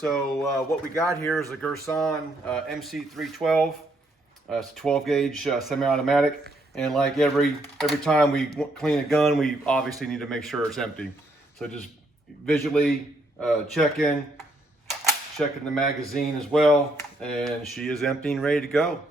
So what we got here is a Girsan MC312. It's a 12 gauge semi-automatic, and like every time we clean a gun, we obviously need to make sure it's empty. So just visually checking the magazine as well, and she is empty and ready to go.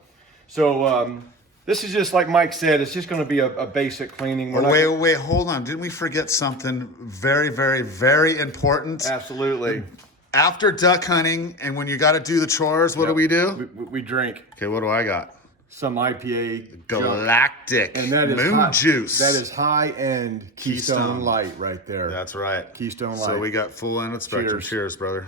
So this is just like Mike said, it's just going to be a basic cleaning. Wait, hold on. Didn't we forget something very, very, very important? Absolutely. After duck hunting and when you got to do the chores, what do we do? We drink. Okay, what do I got? Some IPA. Galactic and that is Moon Juice. That is high-end Keystone Light right there. That's right. Keystone Light. So we got full end of spectrum. Cheers. Cheers, brother.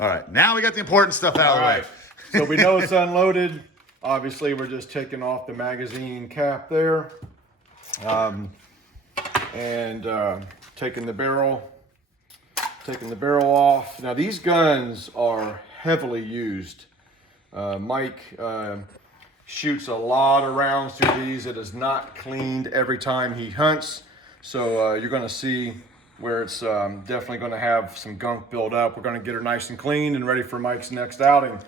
All right, now we got the important stuff out of the way. So we know it's unloaded. Obviously, we're just taking off the magazine cap there, and taking the barrel off. Now these guns are heavily used. Mike shoots a lot of rounds through these. It is not cleaned every time he hunts, so you're going to see where it's definitely going to have some gunk build up. We're going to get her nice and clean and ready for Mike's next outing.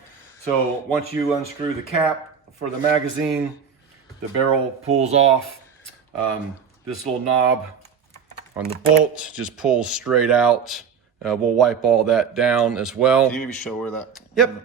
So once you unscrew the cap for the magazine, the barrel pulls off. This little knob on the bolt just pulls straight out. We'll wipe all that down as well. Can you maybe show where that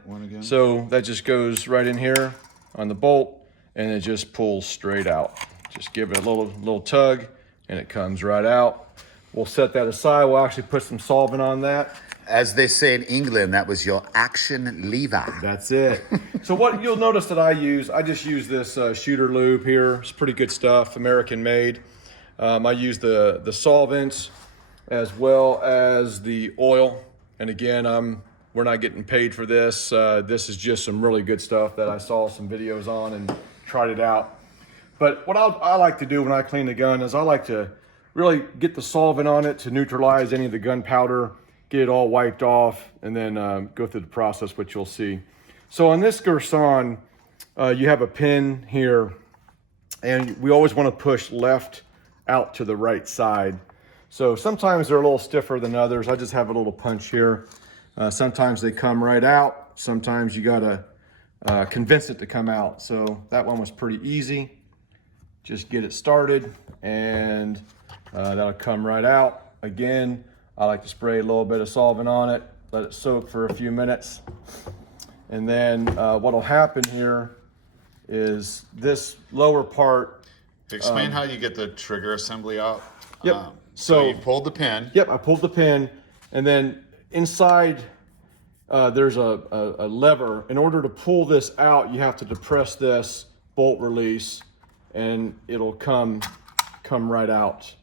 one again? So that just goes right in here on the bolt, and it just pulls straight out. Just give it a little tug, and it comes right out. We'll set that aside. We'll actually put some solvent on that. As they say in England, that was your action lever. That's it. So what you'll notice that I just use this shooter lube here. It's pretty good stuff, American made. I use the solvents as well as the oil. And again, we're not getting paid for this. This is just some really good stuff that I saw some videos on and tried it out. But what I like to do when I clean the gun is I like to really get the solvent on it to neutralize any of the gunpowder, get it all wiped off, and then go through the process, which you'll see. So on this Girsan, you have a pin here, and we always want to push left out to the right side. So sometimes they're a little stiffer than others. I just have a little punch here. Sometimes they come right out. Sometimes you gotta convince it to come out. So that one was pretty easy. Just get it started, and that'll come right out. Again, I like to spray a little bit of solvent on it, let it soak for a few minutes. And then what'll happen here is this lower part. Explain how you get the trigger assembly out. Yep. So you pulled the pin. Yep, I pulled the pin, and then inside there's a lever. In order to pull this out, you have to depress this bolt release, and it'll come right out.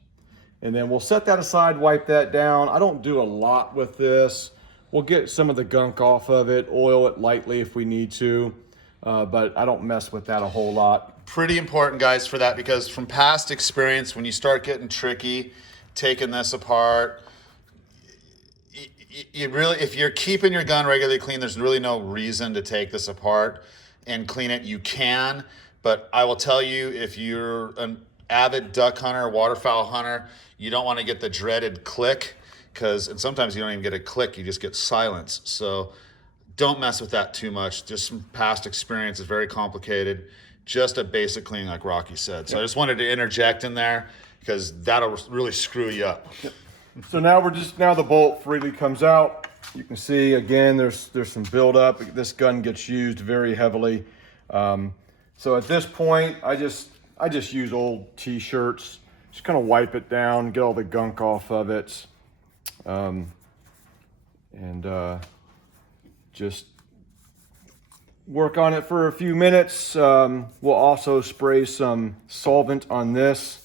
And then we'll set that aside, wipe that down. I don't do a lot with this. We'll get some of the gunk off of it, oil it lightly if we need to, but I don't mess with that a whole lot. Pretty important, guys, for that, because from past experience, when you start getting tricky, taking this apart, you really, if you're keeping your gun regularly clean, there's really no reason to take this apart and clean it. You can, but I will tell you, if you're an avid duck hunter, waterfowl hunter, you don't want to get the dreaded click, and sometimes you don't even get a click, you just get silence. So don't mess with that too much. Just some past experience is very complicated. Just a basic cleaning like Rocky said. So I just wanted to interject in there because that'll really screw you up. So now the bolt freely comes out. You can see again, there's some buildup. This gun gets used very heavily. So at this point, I just use old t-shirts, just kind of wipe it down, get all the gunk off of it, and just work on it for a few minutes. We'll also spray some solvent on this,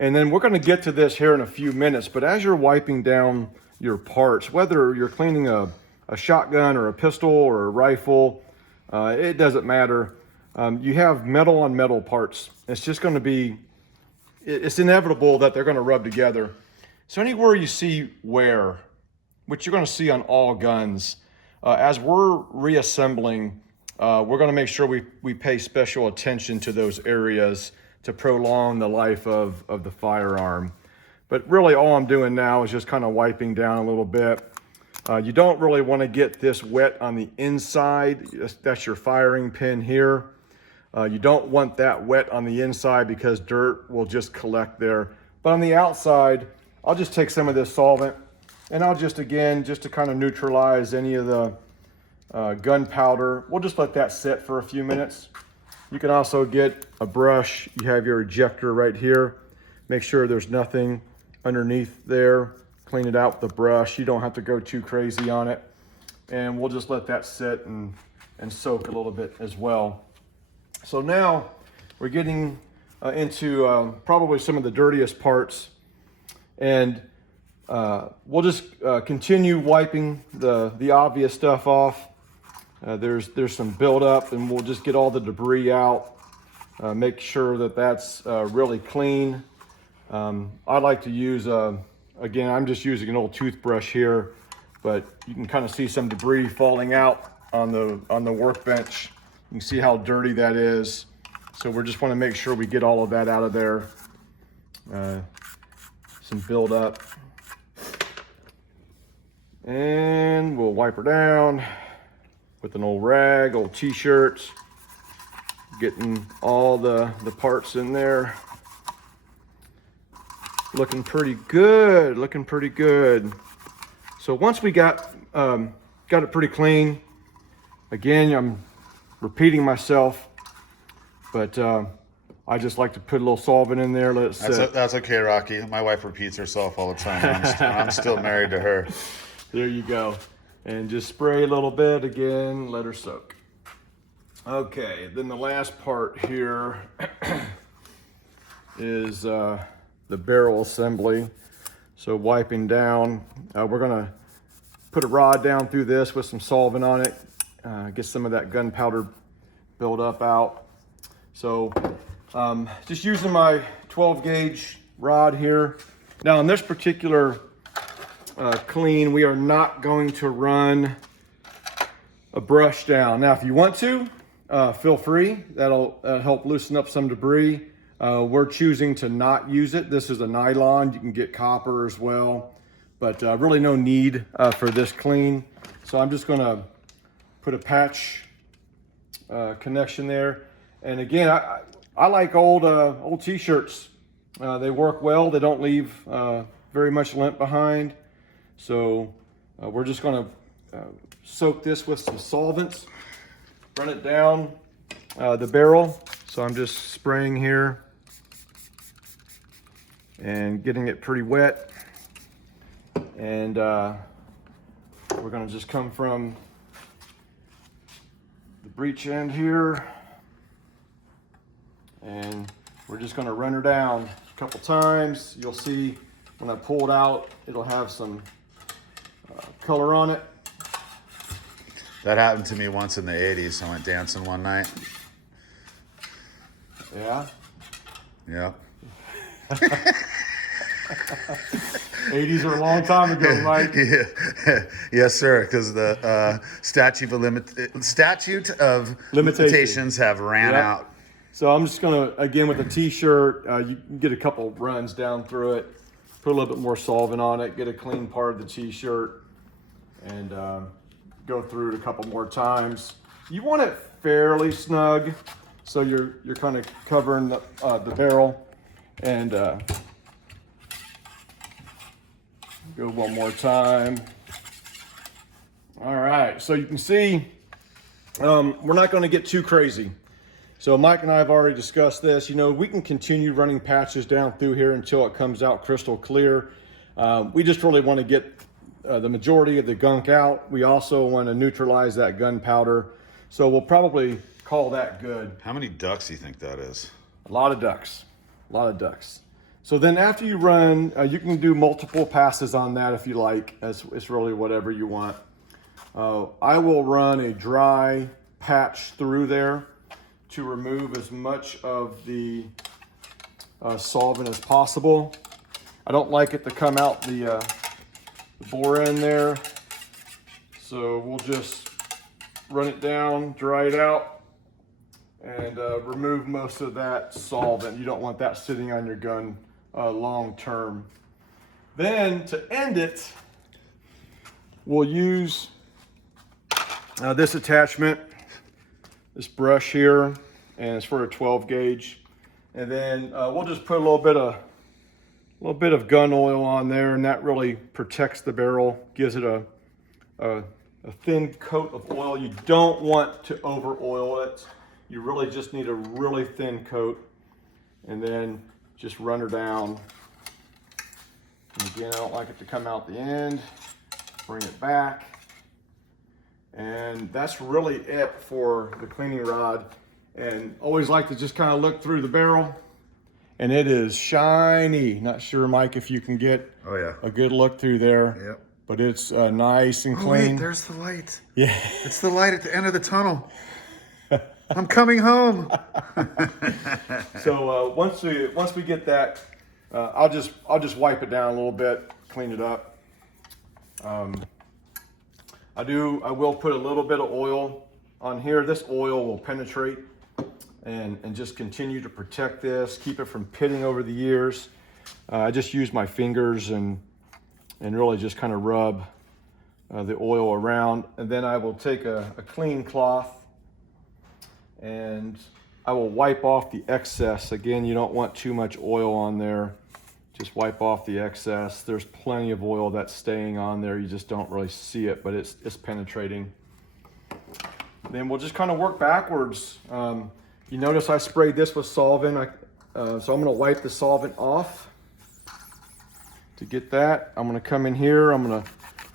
and then we're going to get to this here in a few minutes. But as you're wiping down your parts, whether you're cleaning a shotgun or a pistol or a rifle, it doesn't matter. You have metal on metal parts. It's just going to be, it's inevitable that they're going to rub together. So anywhere you see wear, which you're going to see on all guns, as we're reassembling, we're going to make sure we pay special attention to those areas to prolong the life of the firearm. But really all I'm doing now is just kind of wiping down a little bit. You don't really want to get this wet on the inside. That's your firing pin here. You don't want that wet on the inside because dirt will just collect there. But on the outside, I'll just take some of this solvent and I'll just, again, just to kind of neutralize any of the gunpowder, we'll just let that sit for a few minutes. You can also get a brush. You have your ejector right here. Make sure there's nothing underneath there. Clean it out with the brush. You don't have to go too crazy on it. And we'll just let that sit and soak a little bit as well. So now we're getting into probably some of the dirtiest parts. And we'll just continue wiping the obvious stuff off. There's some buildup, and we'll just get all the debris out. Make sure that that's really clean. I like to use, again, I'm just using an old toothbrush here, but you can kind of see some debris falling out on the workbench. You can see how dirty that is. So we just want to make sure we get all of that out of there. Some buildup. And we'll wipe her down with an old rag, old t-shirts, getting all the parts in there. Looking pretty good, looking pretty good. So once we got it pretty clean, again, I'm repeating myself, but I just like to put a little solvent in there, let it sit. That's okay, Rocky. My wife repeats herself all the time. I'm still married to her. There you go. And just spray a little bit again, let her soak. Okay, then the last part here is the barrel assembly. So wiping down, we're gonna put a rod down through this with some solvent on it, get some of that gunpowder buildup out. So just using my 12 gauge rod here. Now in this particular clean, we are not going to run a brush down. Now if you want to, feel free. That'll help loosen up some debris. We're choosing to not use it. This is a nylon. You can get copper as well, but really no need for this clean. So I'm just gonna put a patch connection there. And again, I like old t-shirts. They work well. They don't leave very much lint behind. So we're just gonna soak this with some solvents, run it down the barrel. So I'm just spraying here and getting it pretty wet. And we're gonna just come from the breech end here, and we're just gonna run her down a couple times. You'll see when I pull it out, it'll have some color on it. That happened to me once in the 80s. I went dancing one night. Yeah? Yeah. 80s are a long time ago, Mike. Yeah. Yes, sir, because the statute of limitations have ran out. So I'm just gonna, again, with a t-shirt, you can get a couple runs down through it, put a little bit more solvent on it, get a clean part of the t-shirt, and go through it a couple more times. You want it fairly snug, so you're kind of covering the barrel. And go one more time. All right, so you can see we're not going to get too crazy. So Mike and I have already discussed this. You know, we can continue running patches down through here until it comes out crystal clear. We just really want to get the majority of the gunk out. We also want to neutralize that gunpowder. So we'll probably call that good. How many ducks do you think that is? A lot of ducks, a lot of ducks. So then after you run, you can do multiple passes on that if you like. It's really whatever you want. I will run a dry patch through there to remove as much of the solvent as possible. I don't like it to come out the bore end there. So we'll just run it down, dry it out, and remove most of that solvent. You don't want that sitting on your gun long term. Then to end it, we'll use this attachment, this brush here, and it's for a 12 gauge. And then we'll just put a little bit of gun oil on there, and that really protects the barrel, gives it a thin coat of oil. You don't want to over oil it. You really just need a really thin coat, and then just run her down. And again, I don't like it to come out the end. Bring it back. And that's really it for the cleaning rod. And always like to just kind of look through the barrel, and it is shiny. Not sure, Mike, if you can get a good look through there. Yep. But it's nice and clean. Wait, there's the light. Yeah. It's the light at the end of the tunnel. I'm coming home. So once we get that, I'll just wipe it down a little bit, clean it up. I will put a little bit of oil on here. This oil will penetrate and just continue to protect this, keep it from pitting over the years. I just use my fingers and really just kind of rub the oil around. And then I will take a clean cloth and I will wipe off the excess. Again, you don't want too much oil on there. Just wipe off the excess. There's plenty of oil that's staying on there. You just don't really see it, but it's penetrating. Then we'll just kind of work backwards. You notice I sprayed this with solvent. So I'm gonna wipe the solvent off. To get that, I'm gonna come in here. I'm gonna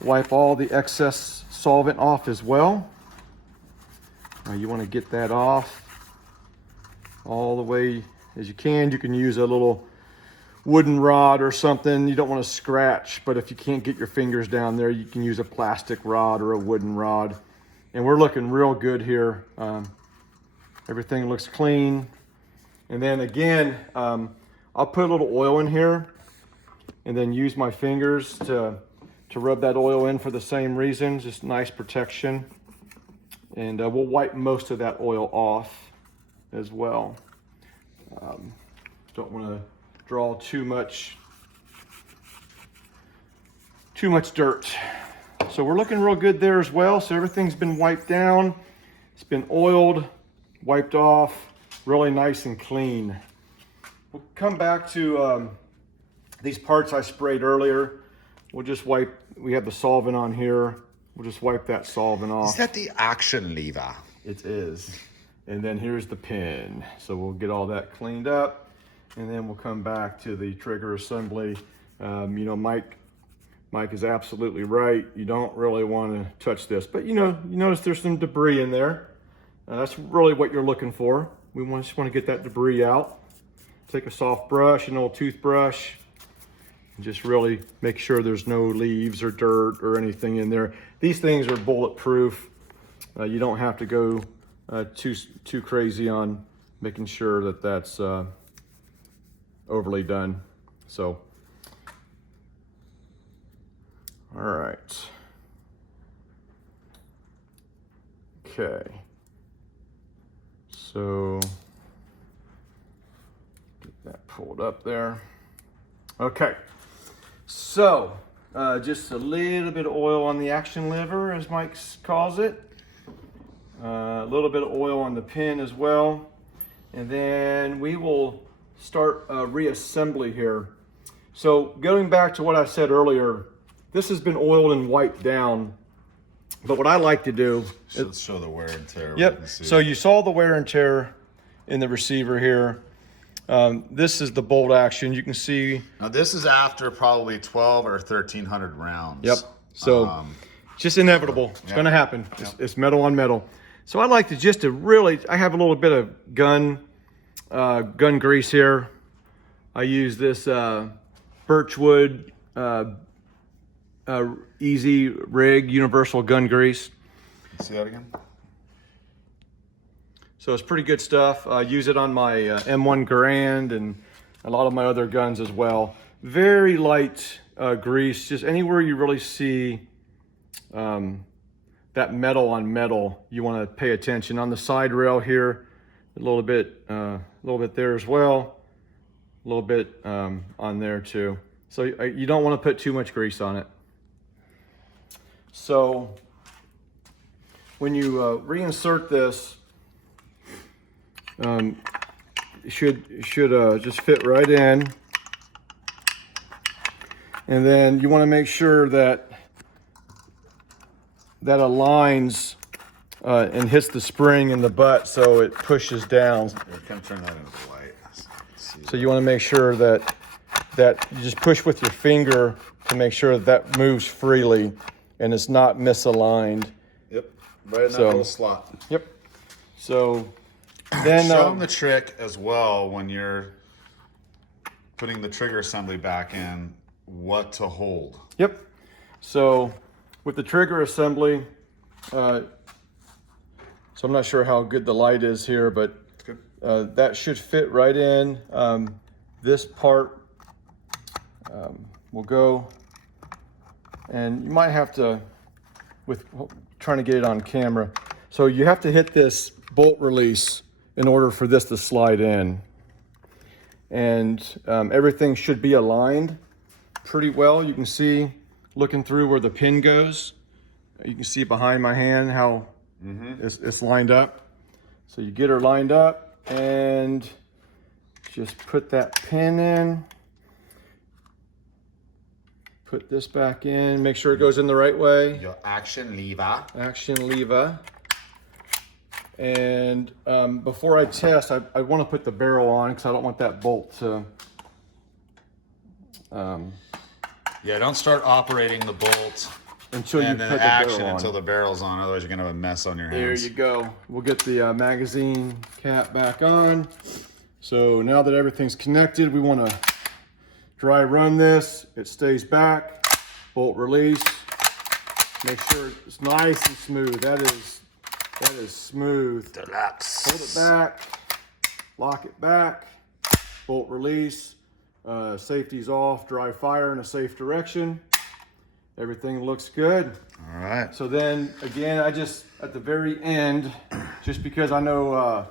wipe all the excess solvent off as well. You wanna get that off all the way as you can. You can use a little wooden rod or something. You don't want to scratch, but if you can't get your fingers down there, you can use a plastic rod or a wooden rod. And we're looking real good here. Everything looks clean. And then again, I'll put a little oil in here and then use my fingers to rub that oil in for the same reason, just nice protection. And we'll wipe most of that oil off as well. Don't want to draw too much dirt. So we're looking real good there as well. So everything's been wiped down. It's been oiled, wiped off, really nice and clean. We'll come back to these parts I sprayed earlier. We'll just wipe, we have the solvent on here. We'll just wipe that solvent off. Is that the action lever? It is. And then here's the pin. So we'll get all that cleaned up, and then we'll come back to the trigger assembly. You know, Mike is absolutely right. You don't really want to touch this, but you notice there's some debris in there. That's really what you're looking for. We just want to get that debris out. Take a soft brush, an old toothbrush, and just really make sure there's no leaves or dirt or anything in there. These things are bulletproof. You don't have to go too crazy on making sure that that's overly done. So, all right. Okay. So, get that pulled up there. Okay. So, just a little bit of oil on the action lever, as Mike calls it. A little bit of oil on the pin as well. And then we will start reassembly here. So going back to what I said earlier, this has been oiled and wiped down. But what I like to do is... Let's show the wear and tear. Yep. So you saw the wear and tear in the receiver here. This is the bolt action. You can see. Now this is after probably 12 or 1,300 rounds. Yep. So just inevitable. It's going to happen. It's metal on metal. So I like to really, I have a little bit of gun grease here. I use this Birchwood Easy Rig Universal Gun Grease. See that again? So it's pretty good stuff. I use it on my M1 Garand and a lot of my other guns as well. Very light grease, just anywhere you really see that metal on metal, you want to pay attention. On the side rail here, a little bit there as well, a little bit on there too. So you don't want to put too much grease on it. So when you reinsert this, it should just fit right in. And then you want to make sure that aligns and hits the spring in the butt so it pushes down. Come turn that into the light. So you want to make sure that you just push with your finger to make sure that moves freely and it's not misaligned. Yep, right in that little slot. Yep. So then show them the trick as well when you're putting the trigger assembly back in, what to hold. Yep. So with the trigger assembly, so I'm not sure how good the light is here, but that should fit right in. This part will go, and you might have to, with trying to get it on camera. So you have to hit this bolt release in order for this to slide in. And everything should be aligned pretty well. You can see, looking through where the pin goes, you can see behind my hand how it's lined up. So you get her lined up and just put that pin in. Put this back in, make sure it goes in the right way. Your action lever. Action lever. And before I test, I want to put the barrel on because I don't want that bolt to... yeah, don't start operating the bolt until you and put then the action barrel on. until the barrel's on. Otherwise, you're gonna have a mess on your hands. There you go. We'll get the magazine cap back on. So now that everything's connected, we want to dry run this. It stays back. Bolt release. Make sure it's nice and smooth. That is smooth. Deluxe. Hold it back. Lock it back. Bolt release. Safety's off. Dry fire in a safe direction. Everything looks good. All right. So then again, I just, at the very end, just because I know,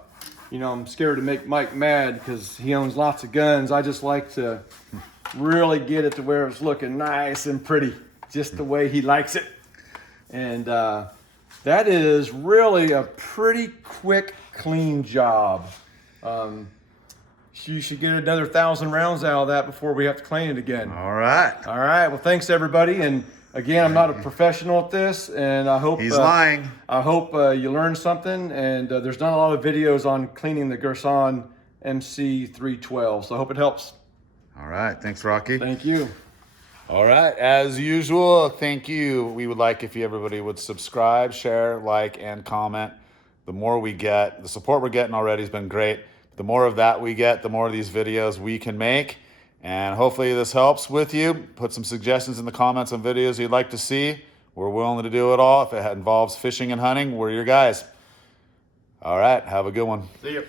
you know, I'm scared to make Mike mad because he owns lots of guns. I just like to really get it to where it's looking nice and pretty, just the way he likes it. And that is really a pretty quick, clean job. You should get another 1,000 rounds out of that before we have to clean it again. All right. All right. Well, thanks everybody. And again, I'm not a professional at this, and I hope he's lying. I hope you learned something. And there's not a lot of videos on cleaning the Girsan MC312, so I hope it helps. All right. Thanks, Rocky. Thank you. All right. As usual, thank you. We would like if everybody would subscribe, share, like, and comment. The more we get, the support we're getting already has been great. The more of that we get, the more of these videos we can make. And hopefully this helps with you. Put some suggestions in the comments on videos you'd like to see. We're willing to do it all. If it involves fishing and hunting, we're your guys. All right, have a good one. See you.